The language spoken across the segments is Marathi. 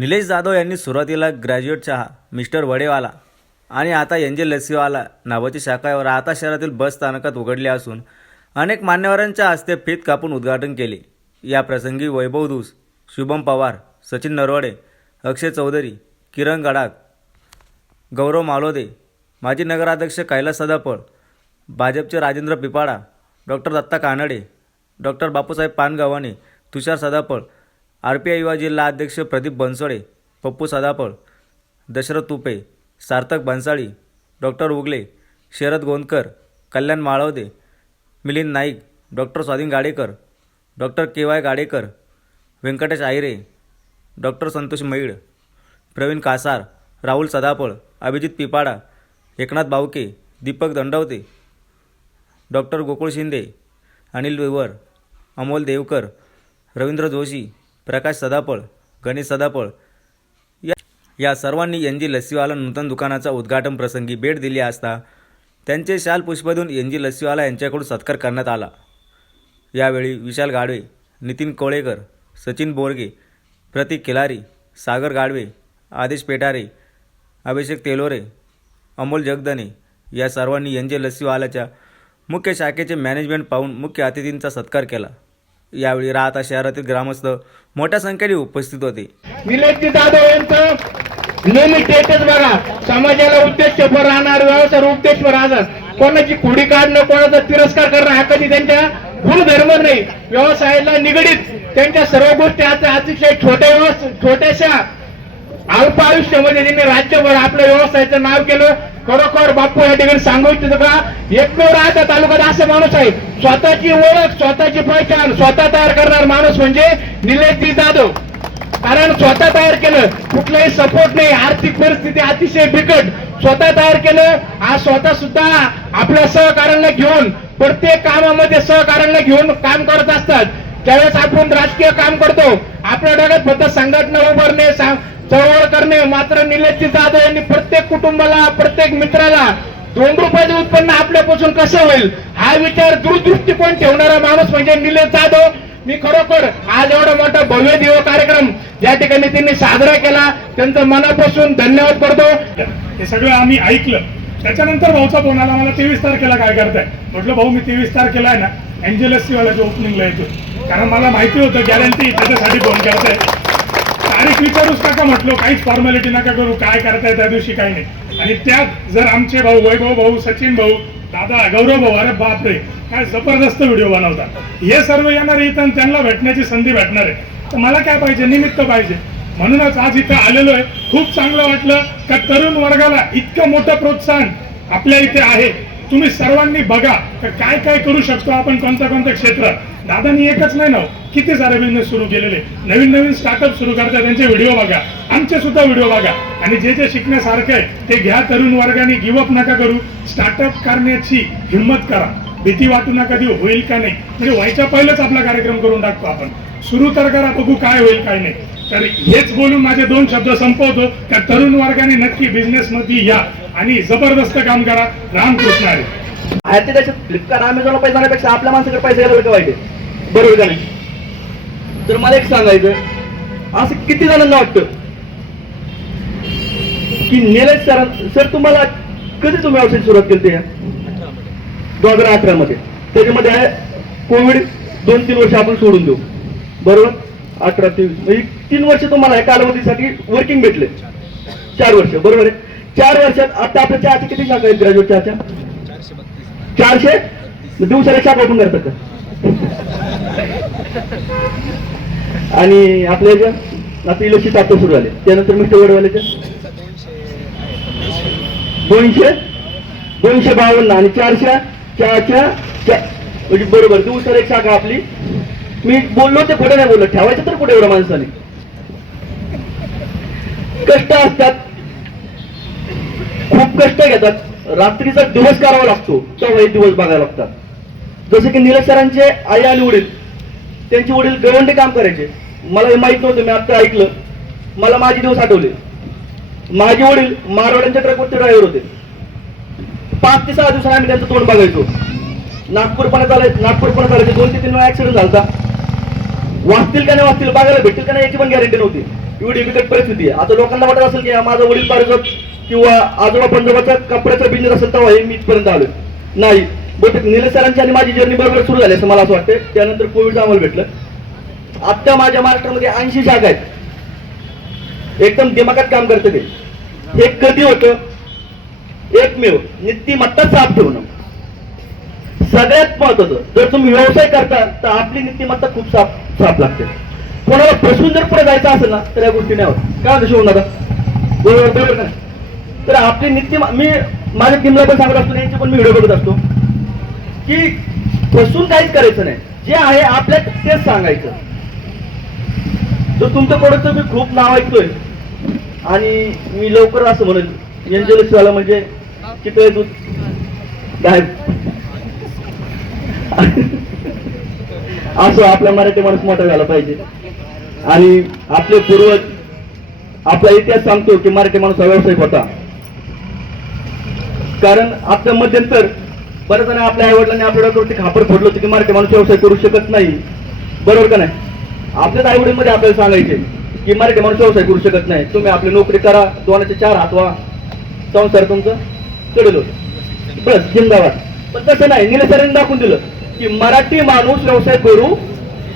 निलेश जाधव यांनी सुरुवातीला ग्रॅज्युएट चहा मिस्टर वडेवाला आणि आता एंजेल लसीवाला नावाची शाखा राहता शहरातील बस स्थानकात उघडली असून अनेक मान्यवरांच्या हस्ते फीत कापून उद्घाटन केले. या प्रसंगी वैभव धूस शुभम पवार सचिन नरवडे अक्षय चौधरी किरण गडाख गौरव मालोदे माजी नगराध्यक्ष कैलास सदापळ भाजपचे Rajendra Pipada doctor Datta Kanade doctor Bapusaheb Pangavane Tushar Sadapal R P I युवा जिल्हा अध्यक्ष Pradeep Bansode Pappu Sadapal Dashrath Tupe Sarthak Bhansali doctor Ugale Sharad Gondkar Kalyan Malwade Milind Naik doctor Swadhin Gadekar doctor K Y Gadekar Venkatesh Ayare doctor Santosh Mail Pravin Kasar Rahul Sadapal Abhijit Pipada Eknath Bavke Deepak Dandavate doctor Gokul Shinde Anil Wevar Amol Devkar Ravindra Joshi Prakash Sadapal Ganesh Sadapal या या सर्वांनी एन जी लस्सीवाला नूतन दुकानाचा उद्घाटन प्रसंगी भेट दिली असता त्यांचे शाल पुष्प देऊन एन जी लस्सीवाला यांच्याकडून सत्कार करण्यात आला. यावेळी विशाल गाडवे नितीन कोळेकर सचिन बोरगे प्रतीक खिलारी सागर गाडवे आदेश पेटारे अभिषेक तेलोरे अमोल जगदने या सर्वांनी एन जे लस्सीवालाच्या मुख्य शाखेचे मॅनेजमेंट पाहून मुख्य अतिथींचा सत्कार केला. यावेळी राहता शहरातील ग्रामस्थ मोठ्या संख्येने उपस्थित होते. निलेशजी जाधव यांचं नेहमी टेटच बघा. समाजाला उद्देशपर राहणार व्यवसाय उद्देशपर राहणार. कोणाची खोडी काढणं कोणाचा तिरस्कार करणं हा कधी त्यांच्या गुणधर्म नाही. व्यवसायाला निगडीत त्यांच्या सर्व गोष्टी आता अतिशय छोट्या छोट्याशा अल्प आयुष्यामध्ये त्यांनी राज्यभर आपल्या व्यवसायाचं नाव केलं. खरोखर बापू या ठिकाणी सांगू इच्छितो का? एकमेव राहता तालुक्यात असा माणूस आहे. स्वतःची ओळख स्वतःची पहिचान स्वतः तयार करणार माणूस म्हणजे निलेशजी जाधव. कारण स्वतः तयार केलं कुठलाही सपोर्ट नाही आर्थिक परिस्थिती अतिशय बिकट. स्वतः तयार केलं आज स्वतः सुद्धा आपल्या सहकार्यांना घेऊन प्रत्येक कामामध्ये सहकार्यांना घेऊन काम करत असतात. त्यावेळेस आपण राजकीय काम करतो आपल्या डोक्यात फक्त संघटना उभारणे चळवळ करणे मात्र निलेशजी जाधव यांनी प्रत्येक कुटुंबाला प्रत्येक मित्राला दोन रुपयाचे उत्पन्न आपल्यापासून कसं होईल? हा विचार दूरदृष्टिकोन ठेवणारा माणूस म्हणजे निलेश जाधव. मी खरोखर आज एवढा मोठा भव्य दिव कार्यक्रम या ठिकाणी त्यांनी साजरा केला. त्यांचं मनापासून धन्यवाद करतो. हे सगळं आम्ही ऐकलं. त्याच्यानंतर भाऊचा फोन आला मला तेवीस तारखेला काय करताय? म्हटलं भाऊ मी तेवीस तारखेला आहे ना अँजेलस वाल्याच्या ओपनिंगला येतो कारण मला माहिती होतं गॅरंटी त्याच्यासाठी फोन करताय. तारीख विचारूच नका म्हटलं काहीच फॉर्मॅलिटी नका करू काय करताय त्या दिवशी काही नाही. आणि त्यात जर आमचे भाऊ वैभव भाऊ सचिन भाऊ दादा गौरव भाऊ अरे बापरे काय जबरदस्त व्हिडिओ बनवतात हे सर्व येणार इथं त्यांना भेटण्याची संधी भेटणार आहे. तर मला काय पाहिजे? निमित्त पाहिजे. म्हणूनच आज इथं आलेलो आहे. खूप चांगलं वाटलं का तरुण वर्गाला इतकं मोठं प्रोत्साहन आपल्या इथे आहे. तुम्ही सर्वांनी बघा तर काय काय करू शकतो आपण कोणत्या कोणत्या क्षेत्र. दादानी एकच नाही ना हो, किती सारे बिझनेस सुरू केलेले. नवीन नवीन स्टार्टअप सुरू करतात त्यांचे व्हिडिओ बघा. आमचे सुद्धा व्हिडिओ बघा. आणि जे जे शिकण्यासारखं आहे ते घ्या तरुण वर्गाने गिवअप नका करू. स्टार्टअप करण्याची हिंमत करा. भीती वाटू नका देऊ होईल का नाही. म्हणजे व्हायच्या पहिलेच आपला कार्यक्रम करून टाकतो आपण. सुरू तर करा बघू काय होईल काय नाही. तर हेच बोलून माझे दोन शब्द संपवतो त्या तरुण वर्गाने नक्की बिझनेस मध्ये या. आणि जबरदस्त काम करा. रामकृष्ण आहे बाहेरच्या देशात फ्लिपकार्ट अमेझॉनला पैसे जाण्यापेक्षा आपल्या माणसाकडे पैसे गेला का वाईट बरोबर का नाही? तर मला एक सांगायचं असं किती जणांना वाटतं की निलेश सर सर तुम्हाला कधी तुम्ही औषध सुरुवात केली ते दोन हजार अठरा मध्ये त्याच्यामध्ये कोविड दोन तीन वर्ष आपण सोडून देऊ. बरोबर? अठरा तेवीस. म्हणजे तीन वर्ष तुम्हाला या कालावधीसाठी वर्किंग भेटले. चार वर्ष. बरोबर आहे? चार वर्षात आता आपल्या चहाच्या किती शाखा आहेत ग्रॅज्युएट चहाच्या चारशे? दिवसाला शाखा ओपन करतात का? आणि आपल्या याच्या आता इलेक्शन आता सुरू झाले. त्यानंतर मिस्टर वडवाल्याच्या दोनशे? दोनशे बावन्न आणि चारशे चारच्या म्हणजे बरोबर दिवसाला एक शाखा आपली. मी बोललो ते कुठे नाही बोललो. ठेवायचं तर कुठे एवढ्या माणसाने? कष्ट असतात. खूप कष्ट घेतात. रात्रीचा दिवस करावा लागतो. तेव्हा एक दिवस बघायला लागतात. जसं की निलेश सरांचे आई आणि वडील त्यांचे वडील गवंडे काम करायचे. मला हे माहीत नव्हतं मी आत्ता ऐकलं. मला माझे दिवस आठवले. माझे वडील मारवाड्यांच्या ट्रकवरती ड्रायव्हर होते. पाच ते सहा दिवसांनी आम्ही त्यांचं तोंड बघायचो. नागपूर पण चालायचं नागपूर पण चालायचे. दोन ते तीन वेळा ऍक्सिडेंट झाला वाचतील का नाही वाचतील बघायला भेटतील का नाही याची पण गॅरंटी नव्हती. एवढी बिकट परिस्थिती आहे. आता लोकांना वाटत असेल की माझा वडील पारिजात किंवा आजोबा पंजोबाचा कपड्याचा बिझनेस असेल तेव्हा हे मी इथपर्यंत आलो नाही बट निलेसरांची आणि माझी जर्नी बरोबर सुरू झाली असं मला असं वाटतं त्यानंतर कोविडचं आम्हाला भेटलं. आत्ता माझ्या महाराष्ट्रामध्ये ऐंशी जागा आहेत. एकदम दिमागात काम करते ते. हे कधी होतं? एकमेव नीतिमत्ता साफ ठेवणं. सगळ्यात महत्वाचं जर तुम्ही व्यवसाय करता तर आपली नीतिमत्ता खूप साफ साफ लागते. कोणाला फसवून जर पुढे जायचं असेल ना तर या गोष्टी नाही होत. काय म्हणतो शिवून दादा बरोबर बरोबर नाही? तर आपली नित्य मी माझ्या टीमला पण सांगत असतो यांचे पण मी व्हिडिओ बघत असतो. की बसून काहीच करायचं नाही. जे आहे आपल्यात तेच सांगायचं. तर तुमचं प्रोडक्टचं मी खूप नाव ऐकतोय आणि मी लवकर असं म्हणेन एंजलिस वाला म्हणजे किती दूध? काय? असं आपला मराठी माणूस मोठा झाला पाहिजे. आणि आपले पूर्वज आपला इतिहास सांगतो की मराठी माणूस हा व्यावसायिक होता. कारण आपलं मध्यंतर बरेच जण आपल्या आईवडिलांनी आपल्या डोक्यावरती खापर फोडलं होतं की मराठी माणूस व्यवसाय करू शकत नाही. बरोबर का नाही? आपल्याच आई मध्ये आपल्याला सांगायचे की मराठी माणूस व्यवसाय करू शकत नाही. तुम्ही आपली नोकरी करा दोनाचे चार हातवा संसार तुमचं चढलो बस जिंदाबाद. पण तसं नाही. निलेसरांनी दाखवून दिलं की मराठी माणूस व्यवसाय करू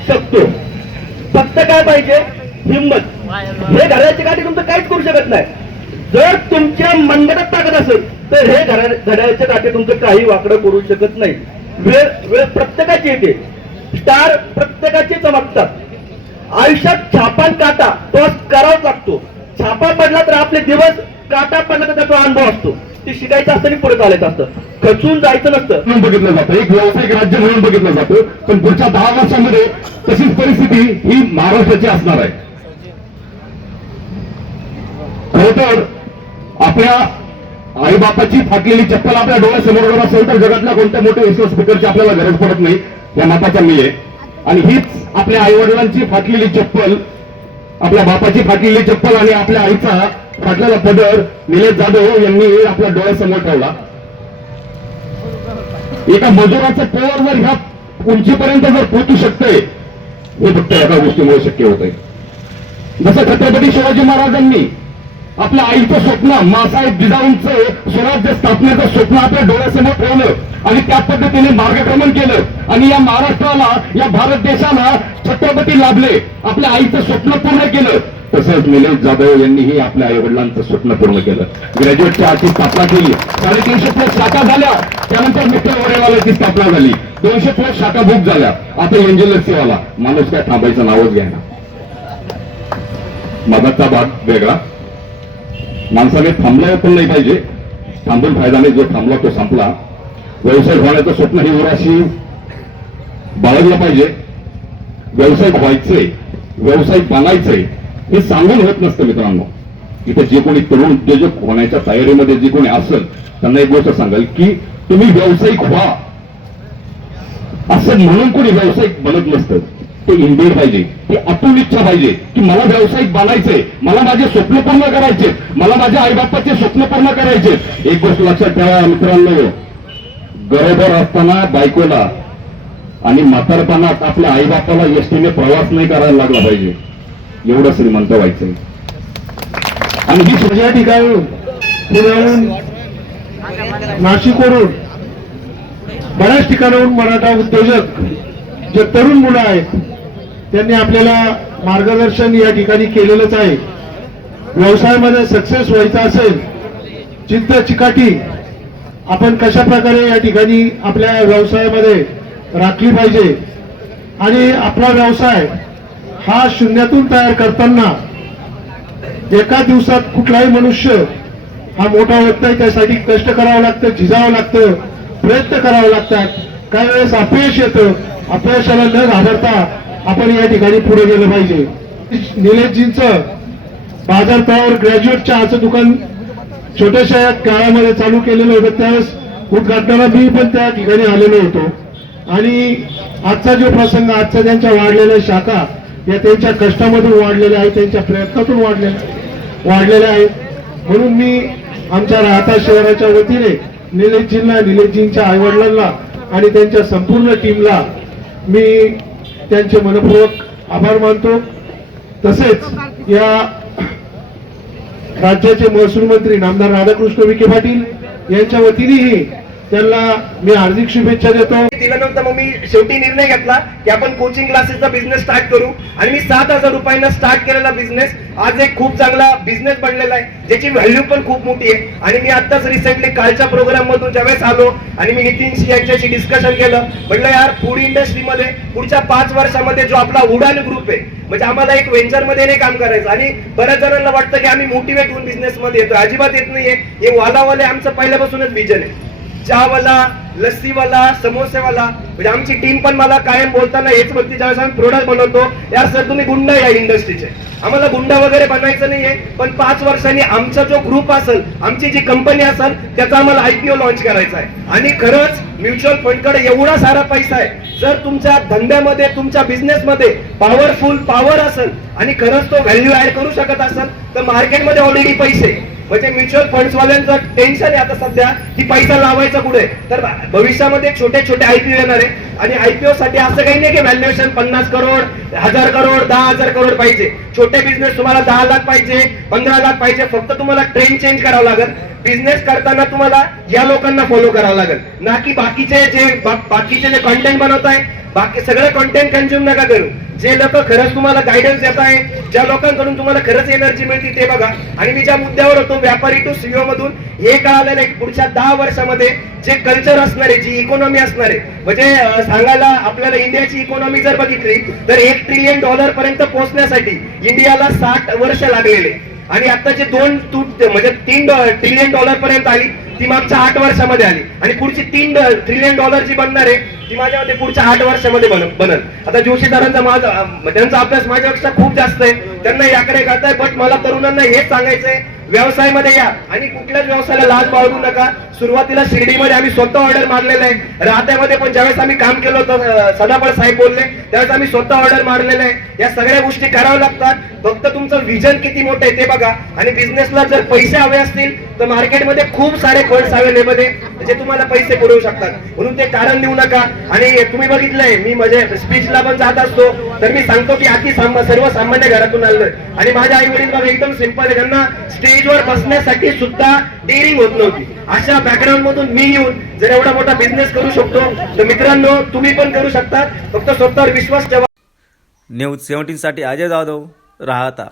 शकतो. फक्त काय पाहिजे? हिंमत. हे घड्याळाची गाठी तुमचं काहीच करू शकत नाही. जर तुमच्या मनगटात ताकद असेल तर हे घड्याळच्या घड्याळाच्या काठी तुमचं काही वाकडं करू शकत नाही. वेळ वेळ प्रत्येकाची येते. स्टार प्रत्येकाचे चमकतात. आयुष्यात छापान काटा तो करावाच लागतो. छापा पडला तर आपले दिवस काटा पडला तर त्याचा अनुभव असतो. ते शिकायचं असतं आणि पुढे चालायचं असतं. खचून जायचं नसतं. म्हणून बघितलं जातं. एक व्यावसायिक राज्य म्हणून बघितलं जातं. पण पुढच्या दहा वर्षांमध्ये तशीच परिस्थिती ही महाराष्ट्राची असणार आहे. खर तर आपल्या आईबापाची फाटलेली चप्पल आपल्या डोळ्यासमोर असेल तर जगातल्या कोणत्या मोठ्या विश्व स्पीकरची आपल्याला गरज पडत नाही या मताचा मी आहे आणि हीच आपल्या आई वडिलांची फाटलेली चप्पल आपल्या बापाची फाटलेली चप्पल आणि आपल्या आईचा फाटलेला पदर निलेश जाधव यांनी आपल्या डोळ्यासमोर ठेवला. एका मजुराचं पोर जर ह्या उंचीपर्यंत जर पोहोचू शकते हे फक्त एका गोष्टीमुळे शक्य होत आहे जसं छत्रपती शिवाजी महाराजांनी आपल्या आईचं स्वप्न मासाहेब जिजाऊंचं स्वराज्य स्थापनेचं स्वप्न आपल्या डोळ्यासमोर ठेवलं आणि त्या पद्धतीने मार्गक्रमण केलं आणि या महाराष्ट्राला या भारत देशाला छत्रपती लाभले. आपल्या आईचं स्वप्न पूर्ण केलं. तसंच निलेश जाधव यांनीही आपल्या आई वडिलांचं स्वप्न पूर्ण केलं. ग्रॅज्युएटच्या आधी स्थापना केली. साडेतीनशे प्लस शाखा झाल्या. त्यानंतर मित्र वडेवाल्याची स्थापना झाली. दोनशे प्लस शाखा बुक झाल्या. आता एंजल सेवाला. माणूस काय थांबायचं नावच घ्यायला मदतचा भाग वेगळा. माणसाने थांबलं पण नाही पाहिजे. थांबून फायदा नाही जो थांबला तो संपला. व्यवसाय होण्याचं स्वप्न ही वराशी बाळगलं पाहिजे. व्यवसाय व्हायचंय व्यवसाय बनायचंय हे सांगून होत नसतं मित्रांनो. इथे जे कोणी तरुण उद्योजक होण्याच्या तयारीमध्ये जे कोणी असेल त्यांना एक गोष्ट सांगाल की तुम्ही व्यावसायिक व्हा. असं म्हणून कोणी व्यावसायिक बनत नसतं. ते इंडियन पाहिजे. ती अतुल इच्छा पाहिजे की मला व्यावसायिक बनायचंय मला माझे स्वप्न पूर्ण करायचे मला माझ्या आईबापाचे स्वप्न पूर्ण करायचे. एक गोष्ट लक्षात ठेवा मित्रांनो. गरोदर असताना बायकोला आणि म्हातारपणात आपल्या आईबापाला एसटीने प्रवास नाही करायला लागला पाहिजे. एवढं श्रीमंत व्हायचंय. आणि ही सुविधा या ठिकाणी नाशिकवरून बऱ्याच ठिकाणाहून मराठा उद्योजक जे तरुण मुलं आहेत त्यांनी आपल्याला मार्गदर्शन या ठिकाणी केलेलंच आहे. व्यवसायामध्ये सक्सेस व्हायचं असेल चिंत चिकाटी आपण कशा प्रकारे या ठिकाणी आपल्या व्यवसायामध्ये राखली पाहिजे? आणि आपला व्यवसाय हा शून्यातून तयार करताना एका दिवसात कुठलाही मनुष्य हा मोठा होत नाही त्यासाठी कष्ट करावं लागतं झिजावं लागतं प्रयत्न करावे लागतात. काही वेळेस अपयश येतं अपयशाला न घाबरता आपण या ठिकाणी पुढे गेलं पाहिजे. निलेशजींचं बाजारतळावर ग्रॅज्युएटच्या चहाचं दुकान छोट्याशा काळामध्ये चालू केलेलं होतं. त्यावेळेस उद्घाटनाला मी पण त्या ठिकाणी आलेलो होतो. आणि आजचा जो प्रसंग आजचा त्यांच्या वाढलेल्या शाखा या त्यांच्या कष्टामधून वाढलेल्या आहेत त्यांच्या प्रयत्नातून वाढलेल्या वाढलेल्या आहेत. म्हणून मी आमच्या राहता शहराच्या वतीने निलेशजींना निलेशजींच्या आईवडिलांना आणि त्यांच्या संपूर्ण टीमला मी त्यांचे मनपूर्वक आभार मानतो. तसेच या राज्याचे महसूल मंत्री नामदार राधाकृष्ण विखे पाटील यांच्या वतीनेही त्यांना मी हार्दिक शुभेच्छा देतो. दिल्यानंतर मग मी शेवटी निर्णय घेतला की आपण कोचिंग क्लासेसचा बिझनेस स्टार्ट करू. आणि मी सात हजार रुपयांना स्टार्ट केलेला बिझनेस आज एक खूप चांगला बिझनेस बनलेला आहे ज्याची व्हॅल्यू पण खूप मोठी आहे. आणि मी आताच रिसेंटली कालच्या प्रोग्राम मधून ज्यावेळेस आलो आणि मी नितीनशी यांच्याशी डिस्कशन केलं म्हटलं यार फूड इंडस्ट्रीमध्ये पुढच्या पाच वर्षामध्ये जो आपला उडान ग्रुप आहे म्हणजे आम्हाला एक व्हेंचरमध्ये नाही काम करायचं. आणि बऱ्याच जणांना वाटतं की आम्ही मोटिवेट होऊन बिझनेस मध्ये येतो अजिबात येत नाहीये. हे वालावाले आमचं पहिल्यापासूनच विजन आहे. चहावाला लस्सीवाला समोसेवाला म्हणजे आमची टीम पण मला कायम बोलताना हेच म्हणते ज्यावेळेस आम्ही प्रोडक्ट बनवतो यार सर तुम्ही गुंड या इंडस्ट्रीचे आम्हाला गुंडा वगैरे बनायचं नाहीये पण पाच वर्षांनी आमचा जो ग्रुप असेल आमची जी कंपनी असेल त्याचा आम्हाला आयपीओ लॉन्च करायचा आहे. आणि खरंच म्युच्युअल फंडकडे एवढा सारा पैसा आहे. जर तुमच्या धंद्यामध्ये तुमच्या बिझनेसमध्ये पॉवरफुल पॉवर असेल आणि खरंच तो व्हॅल्यू ऍड करू शकत असेल तर मार्केटमध्ये ऑलरेडी पैसे. म्हणजे म्युच्युअल फंड वाल्यांचं टेन्शन आहे आता सध्या की पैसा लावायचा कुठे? तर भविष्यामध्ये छोटे छोटे आयपीओ येणार आहे. आणि आयपीओ साठी असं काही नाही की व्हॅल्युएशन पन्नास करोड हजार करोड दहा हजार करोड पाहिजे. छोटे बिझनेस तुम्हाला दहा लाख पाहिजे पंधरा लाख पाहिजे फक्त तुम्हाला ट्रेंड चेंज करावं लागेल. बिझनेस करताना तुम्हाला या लोकांना फॉलो करावं लागेल. ना की बाकीचे जे बाकीचे जे कंटेंट आहे बाकी सगळे कंटेंट कंझ्युम नका करू. जे लोक खरंच तुम्हाला गायडन्स देत आहे ज्या लोकांकडून तुम्हाला खरंच एनर्जी मिळते ते बघा. आणि मी ज्या मुद्द्यावर होतो व्यापारी टू सीओ मधून हे कळालेलं आहे की पुढच्या दहा वर्षामध्ये जे कल्चर असणार आहे जी इकॉनॉमी असणार आहे म्हणजे सांगायला आपल्याला इंडियाची इकॉनॉमी जर बघितली तर एक ट्रिलियन डॉलर पर्यंत पोहोचण्यासाठी इंडियाला साठ वर्ष लागलेले. आणि आताचे दोन म्हणजे तीन ट्रिलियन डॉलर पर्यंत आली. ती मागच्या आठ वर्षामध्ये आली. आणि पुढची तीन ट्रिलियन डॉलर जी बनणार आहे ती माझ्या मते पुढच्या आठ वर्षामध्ये बन बनल. आता जोशीदारांचा माझा त्यांचा अभ्यास माझ्यापेक्षा खूप जास्त आहे. त्यांना याकडे करताय बट मला तरुणांना हेच सांगायचंय व्यवसायामध्ये या. आणि कुठल्याच व्यवसायाला लाज बाळगू नका. सुरुवातीला शिर्डीमध्ये आम्ही स्वतः ऑर्डर मारलेलं आहे. राहत्यामध्ये पण ज्यावेळेस आम्ही काम केलं होतं सदाफळ साहेब बोलले त्यावेळेस आम्ही स्वतः ऑर्डर मारलेलं आहे. या सगळ्या गोष्टी कराव्या लागतात. फक्त तुमचं विजन किती मोठं आहे ते बघा. आणि बिझनेसला जर पैसे हवे असतील तर मार्केटमध्ये खूप सारे फंड्स अवेलेबल आहे जे तुम्हाला पैसे पुरवू शकतात. म्हणून ते कारण देऊ नका. आणि तुम्ही बघितलंय मी म्हणजे स्पीचला पण जात असतो. तर मी सांगतो की अति सर्वसामान्य घरातून आलोय. आणि माझ्या आई वडील बघा एकदम सिंपल आहे. त्यांना स्टेजवर बसण्यासाठी सुद्धा डेअरिंग होत नव्हती. अशा बॅकग्राऊंड मधून मी येऊन जर एवढा मोठा बिझनेस करू शकतो तर मित्रांनो तुम्ही पण करू शकता. फक्त स्वतःवर विश्वास ठेवा. न्यूज सेव्हन्टीनसाठी अजय जाधव राहता.